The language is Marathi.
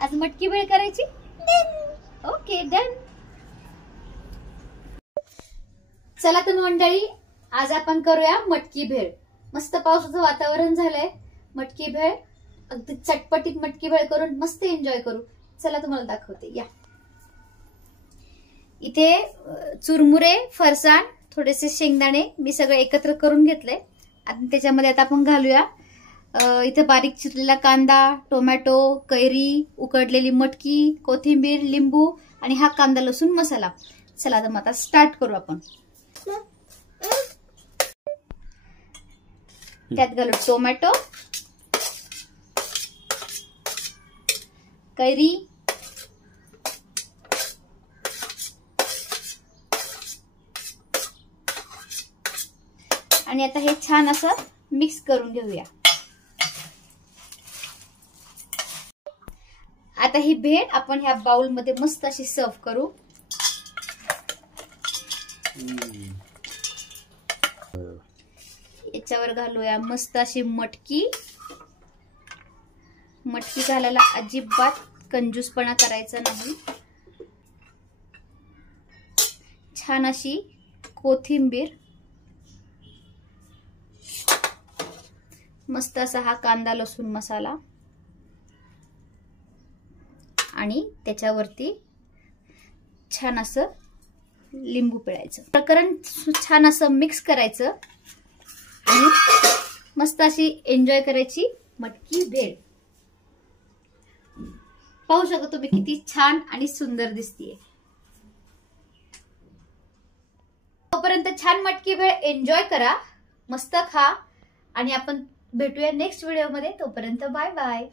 आज मटकी भेळ करायची। Okay done. चला तर मंडळी, आज आपण करूया मटकी भेळ। मस्त पावसाचं वातावरण झालंय, मटकी भेळ अगदी चटपटीत मटकी भेळ करून मस्त एन्जॉय करू। चला तुम्हाला दाखवते, या। इथे चुरमुरे, फरसाण, थोडेसे शेंगदाणे मी सगळे एकत्र करून घेतले। आणि त्याच्यामध्ये आता आपण घालूया इथे बारीक चिरलेला कांदा, टोमॅटो, कैरी, उकडलेली मटकी, कोथिंबीर, लिंबू आणि हा कांदा लसूण मसाला। चला तर आता स्टार्ट करू आपण। त्यात घालू टोमॅटो, कैरी, आणि आता हे छान असं मिक्स करून घेऊया। आता ही भेळ आपण ह्या बाउल मध्ये मस्त अशी सर्व करू। याच्यावर घालूया मस्त अशी मटकी। मटकी घालायला अजिबात कंजूसपणा करायचा नाही। छान अशी कोथिंबीर, मस्त असा हा कांदा लसूण मसाला आणि त्याच्यावरती छान असं लिंबू पिळायचं। प्रकरण छान असं मिक्स करायचं आणि मस्त अशी एन्जॉय करायची मटकी भेळ। पाहू शकता तुम्ही किती छान आणि सुंदर दिसतीये। तोपर्यंत छान मटकी भेळ एन्जॉय करा, मस्त खा आणि आपण भेटूया नेक्स्ट व्हिडिओ मध्ये। तोपर्यंत बाय बाय।